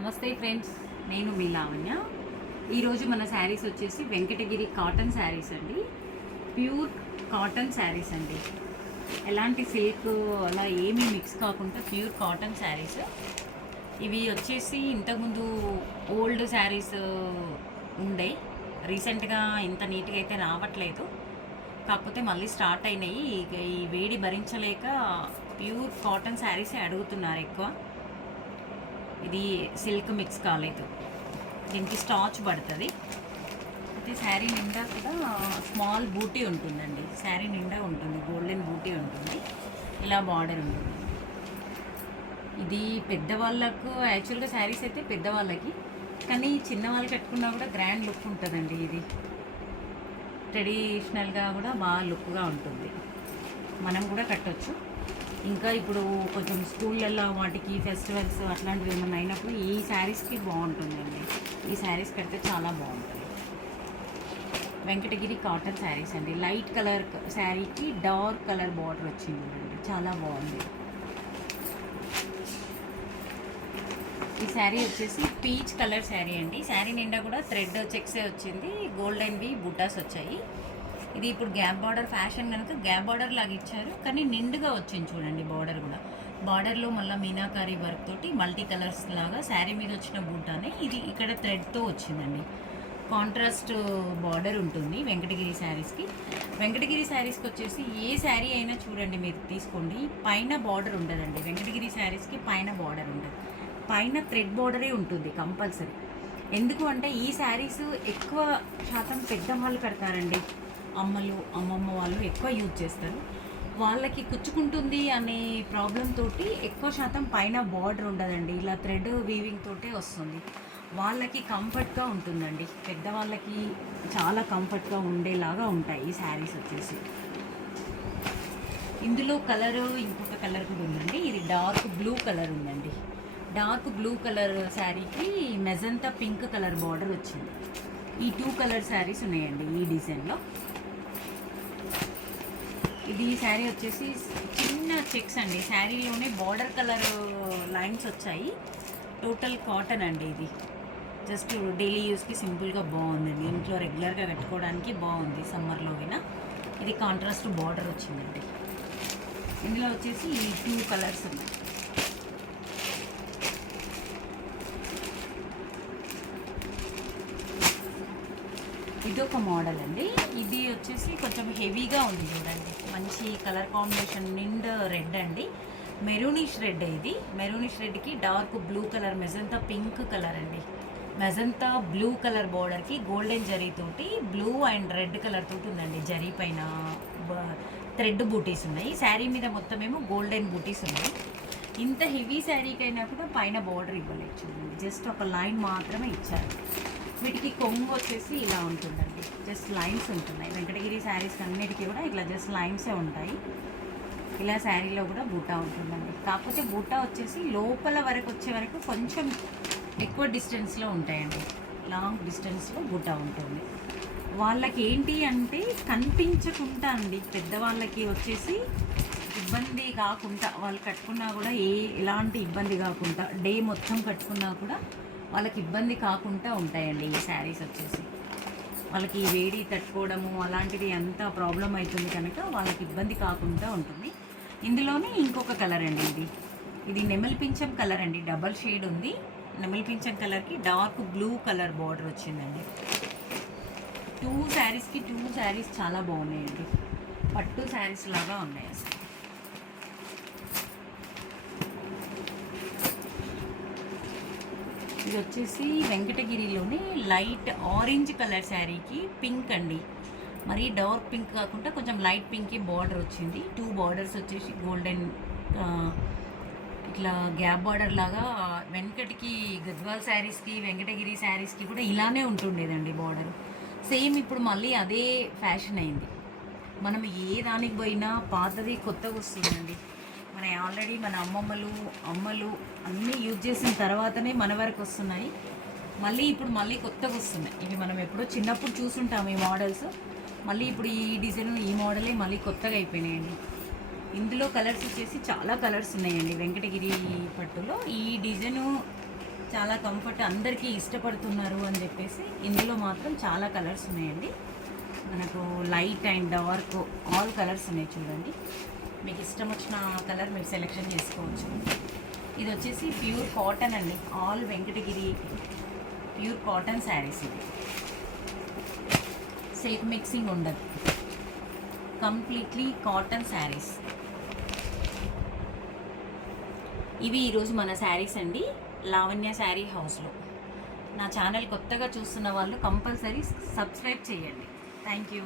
నమస్తే ఫ్రెండ్స్ నేను మీ లావణ్య. ఈరోజు మన శారీస్ వచ్చేసి వెంకటగిరి కాటన్ శారీస్ అండి. ప్యూర్ కాటన్ శారీస్ అండి. ఎలాంటి సిల్క్ అలా ఏమీ మిక్స్ కాకుండా ప్యూర్ కాటన్ శారీస్. ఇవి వచ్చేసి ఇంతకుముందు ఓల్డ్ శారీస్ ఉండే. రీసెంట్గా ఇంత నీట్గా అయితే రావట్లేదు. కాకపోతే మళ్ళీ స్టార్ట్ అయినాయి. ఇక ఈ వేడి భరించలేక ప్యూర్ కాటన్ శారీసే అడుగుతున్నారు ఎక్కువ. ఇది సిల్క్ మిక్స్ కాలేదు. దీనికి స్టాచ్ పడుతుంది. అయితే శారీ నిండా కూడా స్మాల్ బూటీ ఉంటుందండి. శారీ నిండా ఉంటుంది. గోల్డెన్ బూటీ ఉంటుంది. ఇలా బార్డర్ ఉంటుంది. ఇది పెద్దవాళ్ళకు యాక్చువల్గా శారీస్ అయితే పెద్దవాళ్ళకి కానీ చిన్నవాళ్ళు కట్టుకున్నా కూడా గ్రాండ్ లుక్ ఉంటుందండి ఇది. ట్రెడిషనల్గా కూడా బాగా లుక్గా ఉంటుంది. మనం కూడా కట్టొచ్చు. ఇంకా ఇప్పుడు కొంచెం స్కూళ్ళల్లో వాటికి ఫెస్టివల్స్ అట్లాంటివి ఏమైనా అయినప్పుడు ఈ శారీస్కి బాగుంటుందండి. ఈ శారీస్ కడితే చాలా బాగుంటుంది. వెంకటగిరి కాటన్ శారీస్ అండి. లైట్ కలర్ శారీకి డార్క్ కలర్ బార్డర్ వచ్చింది అండి చాలా బాగుంది. ఈ శారీ వచ్చేసి పీచ్ కలర్ శారీ అండి. శారీ నిండా కూడా థ్రెడ్ చెక్సే వచ్చింది. గోల్డెన్వి బుటాస్ వచ్చాయి. ఇది ఇప్పుడు గ్యాప్ బార్డర్ ఫ్యాషన్ కనుక గ్యాప్ బార్డర్ లాగా ఇచ్చారు. కానీ నిండుగా వచ్చింది చూడండి బార్డర్ కూడా. బార్డర్లో మళ్ళీ మీనాకారి వర్క్ తోటి మల్టీ కలర్స్ లాగా శారీ మీద వచ్చిన బూటానే ఇది ఇక్కడ థ్రెడ్తో వచ్చిందండి. కాంట్రాస్ట్ బార్డర్ ఉంటుంది వెంకటగిరి శారీస్కి. వెంకటగిరి శారీస్కి వచ్చేసి ఏ శారీ అయినా చూడండి మీరు తీసుకోండి. పైన బార్డర్ ఉండదండి. వెంకటగిరి శారీస్కి పైన బార్డర్ ఉండదు. పైన థ్రెడ్ బార్డరే ఉంటుంది కంపల్సరీ. ఎందుకు అంటే ఈ శారీస్ ఎక్కువ శాతం పెద్ద వాళ్ళు కడతారండి. అమ్మలు అమ్మమ్మ వాళ్ళు ఎక్కువ యూజ్ చేస్తారు. వాళ్ళకి కుచ్చుకుంటుంది అనే ప్రాబ్లం తోటి ఎక్కువ శాతం పైన బార్డర్ ఉండదండి. ఇలా థ్రెడ్ వీవింగ్ తోటే వస్తుంది. వాళ్ళకి కంఫర్ట్గా ఉంటుందండి. పెద్దవాళ్ళకి చాలా కంఫర్ట్గా ఉండేలాగా ఉంటాయి ఈ శారీస్ వచ్చేసి. ఇందులో కలర్ ఇంకొక కలర్ కూడా ఉందండి. ఇది డార్క్ బ్లూ కలర్ ఉందండి. డార్క్ బ్లూ కలర్ శారీకి మెజంతా పింక్ కలర్ బార్డర్ వచ్చింది. ఈ టూ కలర్ శారీస్ ఉన్నాయండి ఈ డిజైన్లో ఇది శారీ వచ్చేసి చిన్న చెక్స్ అండి. శారీలోనే బార్డర్ కలర్ లైన్స్ వచ్చాయి. టోటల్ కాటన్ అండి ఇది. జస్ట్ డైలీ యూస్కి సింపుల్గా బాగుందండి ఇంట్లో రెగ్యులర్గా కట్టుకోవడానికి బాగుంది సమ్మర్లో అయినా. ఇది కాంట్రాస్ట్ బార్డర్ వచ్చిందండి. ఇందులో వచ్చేసి ఈ టూ కలర్స్ ఉన్నాయి. ఇది ఒక మోడల్ అండి. ఇది వచ్చేసి కొంచెం హెవీగా ఉంది చూడండి. మంచి కలర్ కాంబినేషన్ నిండా రెడ్ అండి. మెరూనిష్ రెడ్ ఇది. Maroonish రెడ్కి dark blue colour magenta pink colour అండి. మెజంతా బ్లూ కలర్ బార్డర్కి గోల్డెన్ జరీ తోటి బ్లూ అండ్ రెడ్ కలర్ తోటి ఉందండి. జరీ పైన థ్రెడ్ బూటీస్ ఉన్నాయి. శారీ మీద మొత్తం ఏమో గోల్డెన్ బూటీస్ ఉన్నాయి. ఇంత హెవీ శారీకైనా కూడా పైన బార్డర్ ఇవ్వలేదు చూడండి. జస్ట్ ఒక లైన్ మాత్రమే ఇచ్చారు. వీటికి కొంగు వచ్చేసి ఇలా ఉంటుందండి. జస్ట్ లైన్స్ ఉంటున్నాయి. వెంకటగిరి శారీస్ అన్నిటికీ కూడా ఇట్లా జస్ట్ లైన్సే ఉంటాయి. ఇలా శారీలో కూడా బూటా ఉంటుందండి. కాకపోతే బూటా వచ్చేసి లోపల వరకు వచ్చే వరకు కొంచెం ఎక్కువ డిస్టెన్స్లో ఉంటాయండి. లాంగ్ డిస్టెన్స్లో బూటా ఉంటుంది. వాళ్ళకి ఏంటి అంటే కనిపించకుండా అండి. పెద్దవాళ్ళకి వచ్చేసి ఇబ్బంది కాకుండా వాళ్ళు కట్టుకున్నా కూడా ఏ ఎలాంటి ఇబ్బంది కాకుండా డే మొత్తం కట్టుకున్నా కూడా వాళ్ళకి ఇబ్బంది కాకుండా ఉంటాయండి ఈ శారీస్ వచ్చేసి. వాళ్ళకి వేడి తట్టుకోవడము అలాంటిది అంత ప్రాబ్లం అవుతుంది కనుక వాళ్ళకి ఇబ్బంది కాకుండా ఉంటుంది. ఇందులోనే ఇంకొక కలర్ అండి ఇది. ఇది నెమల్ పింఛం కలర్ అండి. డబల్ షేడ్ ఉంది. నెమల్ పింఛం కలర్కి డార్క్ బ్లూ కలర్ బార్డర్ వచ్చిందండి. టూ శారీస్కి టూ శారీస్ చాలా బాగున్నాయండి. పట్టు శారీస్ లాగా ఉన్నాయి అసలు. ఇది వచ్చేసి వెంకటగిరిలోని లైట్ ఆరెంజ్ కలర్ శారీకి పింక్ అండి. మరి డార్క్ పింక్ కాకుండా కొంచెం లైట్ పింక్ బార్డర్ వచ్చింది. టూ బార్డర్స్ వచ్చేసి గోల్డెన్ ఇట్లా గ్యాప్ బార్డర్ లాగా వెంకటకి గద్వాల్ శారీస్కి వెంకటగిరి శారీస్కి కూడా ఇలానే ఉంటుండేదండి బార్డర్. సేమ్ ఇప్పుడు మళ్ళీ అదే ఫ్యాషన్ అయింది. మనం ఏ దానికి పోయినా పాతది కొత్తగా వస్తుందండి. మన ఆల్రెడీ మన అమ్మమ్మలు అమ్మలు అన్నీ యూజ్ చేసిన తర్వాతనే మన వరకు వస్తున్నాయి. మళ్ళీ ఇప్పుడు మళ్ళీ కొత్తగా వస్తున్నాయి. ఇవి మనం ఎప్పుడో చిన్నప్పుడు చూసుంటాం ఈ మోడల్స్. మళ్ళీ ఇప్పుడు ఈ డిజైన్ ఈ మోడలే మళ్ళీ కొత్తగా అయిపోయినాయండి. ఇందులో కలర్స్ వచ్చేసి చాలా కలర్స్ ఉన్నాయండి. వెంకటగిరి పట్టులో ఈ డిజైను చాలా కంఫర్ట్ అందరికీ ఇష్టపడుతున్నారు అని చెప్పేసి ఇందులో మాత్రం చాలా కలర్స్ ఉన్నాయండి. మనకు light and dark all colours ఉన్నాయి చూడండి. మీకు ఇష్టం వచ్చిన కలర్ మీరు సెలెక్షన్ చేసుకోవచ్చు. ఇది వచ్చేసి ప్యూర్ కాటన్ అండి. All Venkatagiri pure cotton saris ఇది. సేఫ్ మిక్సింగ్ ఉండదు. Completely cotton saris. ఇవి ఈరోజు మన శారీస్ అండి. లావణ్య శారీ హౌస్లో. నా ఛానల్ కొత్తగా చూస్తున్న వాళ్ళు కంపల్సరీ సబ్స్క్రైబ్ చేయండి. Thank you.